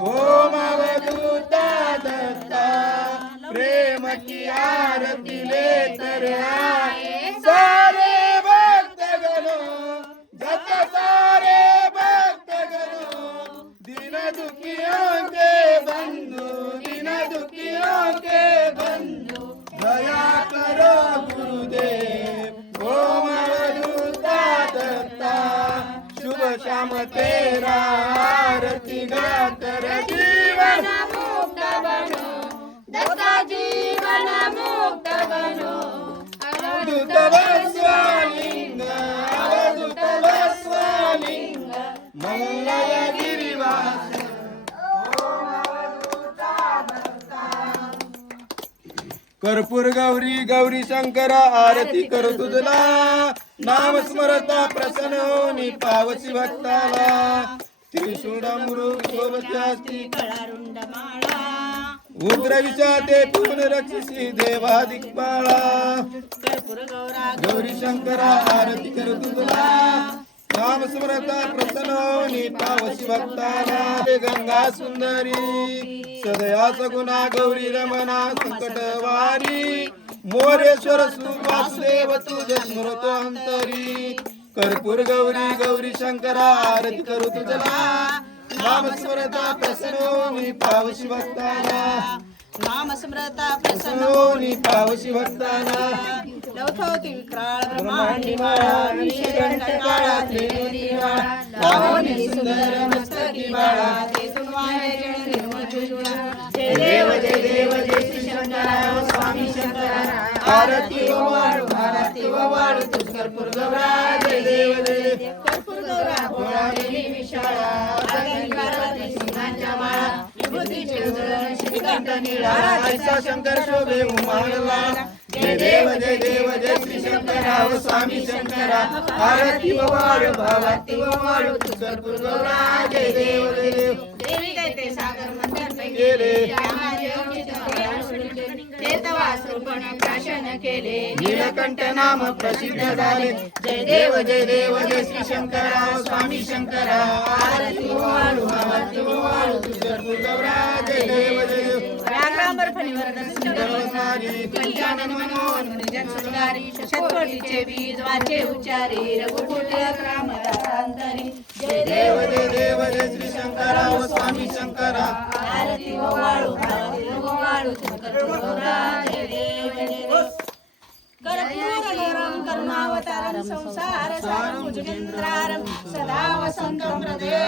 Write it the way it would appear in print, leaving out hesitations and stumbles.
ओम अवधूता दत्ता प्रेम की आरती लेकर आए सारे भक्तगणों जत सारे भक्तगणों दीन दुखियों के बंधु दीन दुखियों के बंधु दया करो गुरुदेव ओम अवधूता दत्ता शुभ श्याम तेरा आरती गाकर जीवन मुक्त बनो दत्ता जीवन मुक्त बनो अवधूत वस्वालिंग अवधूत वस्वालिंग मंगल गिरिवास कर्पूर गौरी गौरी शंकरा आरती करू तुझला नाम स्मरता प्रसन्न होनी पावसी भक्ताला त्रिशूळामृग शोभत्यास्ती कळारुंड माळा उग्र विचाते पूर्ण रक्षसी देवा दिक्पाळा कर्पूर गौरा गौरी शंकरा आरती करू तुझला नाम स्मरता प्रसन्न होनी पावसी भक्ताला गंगा सुंदरी सदया सगुणा गौरी रमणा संकटवारी मोरेश्वर वासुदेव तुझ स्मरतो अंतरी कर्पूर गौरी गौरी शंकरा आरती करू तुझला नाम स्मरता प्रसन्न होनी पावसी भक्ताला नाम स्मृता प्रसन्न होनी पावसी भक्ताला लवथवती विक्राळ ब्रह्मांडी माळा विषयंत काळा त्रिवेणी माळा लावणी सुंदर मस्तकी बाळा तेथून वाहे जळ निर्मळ चुळचुळा जय देव जय श्री शंकरा स्वामी शंकरा आरती ओ वाळू तुझ कर्पूर गौरा जय देव कर्पूर गौरा भोळा देवी विशाळा अगणी पार्वती सिंहांच्या माळा विभूतीचे उजळण श्रीकांत निळा ऐसा शंकर शोभे उमाळला जय देव जय श्री शंकरा व स्वामी शंकरा आरती व वाळू भावाती व वाळू तुझ कर्पूर गौरा जय देव देवी दैते सागर मंथन केले ते तवा सुरपण प्राशन केले नीलकंठ नाम प्रसिद्ध झाले जय देव जय श्री शंकरा व स्वामी शंकरा आरती व वाळू भावाती व वाळू तुझ कर्पूर गौरा जय देव रागांबर फणीवर सुंदरवनारी पंचानन मनोहन जन सुंदरी शतकोटीचे बीज वाचे उच्चारी रघुकुट रामदासांतरी जय देव जय श्री शंकरा व स्वामी शंकरा आरती व वाळू कर्पूर गौरा जय देव कर्पूरगौरं करुणावतारं संसार सारं भुजगेन्द्रारं सदा वसन्तं हृदये